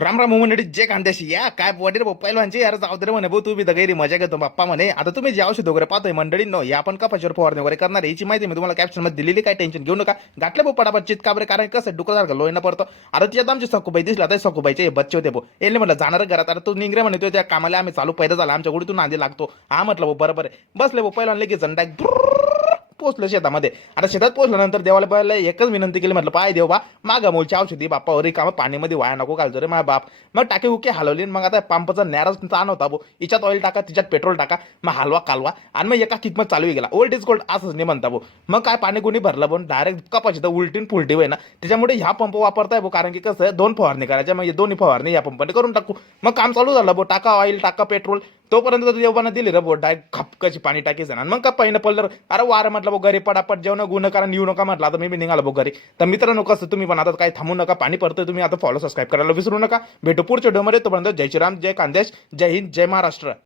राम राम मंडळी जे कांद्याशी या काय वडील पहिलवानची यार जाऊ दे म्हणे भाऊ तू बी दगैरी मजा घेतो बाप्पा म्हणे आता तुम्ही जे औषध वगैरे पाहतोय मंडळी नो या आपण कपाशीवर फवारणी वगैरे करणार आहे याची माहिती मी तुम्हाला कॅप्शन मध्ये दिलेली काय टेन्शन घेऊ नका घातले भाऊ पडापट चितका बरे कारण कसं डुकर सारखं लोईना पडतो आता तिच्यात आमची सकुबाई दिसला तर सकुबाईचे बच्चे होते भाऊ येले म्हटलं जाणार घरात आता तू निंगरे म्हणतो त्या कामाला आम्ही चालू पैदा झाला आमच्या गुडीतून नांदी लागतो हा म्हटलं भाऊ बरोबर आहे बसले भाऊ पहिला लगेच झंडा पोचलं शेतामध्ये आता शेतात पोचल्यानंतर देवाला पहिला एकच विनंती केली म्हटलं पाय देव बा मागा मूलची औषधी बाप्पा वरी कामं पाण्यामध्ये वाया नको घालतो रे माझा बाप मग टाके उके हलवली मग आता पंपाचा नॅरच ताण होता भाऊ हिच्यात ऑइल टाका तिच्यात पेट्रोल टाका मग हलवा कालवा आणि मग एका किकमत चालू गेला ओल्ड इज गोल्ड असंच नाही म्हणता भाऊ मग काय पाणी कोणी भरलं पण डायरेक्ट कपाशी तर उलटीन फुलटी होय ना त्याच्यामुळे ह्या पंप वापरताय भाऊ कारण की कसं आहे दोन फवारणी करायच्या म्हणजे दोन्ही फवारणी या पंपाने करून टाकू मग काम चालू झालं भाऊ टाका ऑइल टाका पेट्रोल तोपर्यंत देवाना दिली रे भाऊ डायरेक्ट खपकाची पाणी टाकीचं ना मग का पहिलं पडलं अरे वारं म्हटलं भाऊ घरी पडापट जेवण गुण कारण येऊ नका म्हटलं आता मी निघालो भाऊ घरी तर मित्रांनो कसं तुम्ही पण आता काही थांबू नका पाणी पडतंय तुम्ही आता फॉलो सबस्क्राईब करायला विसरू नका भेटू पुढच्या व्हिडिओमध्ये तोपर्यंत जय श्रीराम जय कांदेश जय हिंद जय महाराष्ट्र.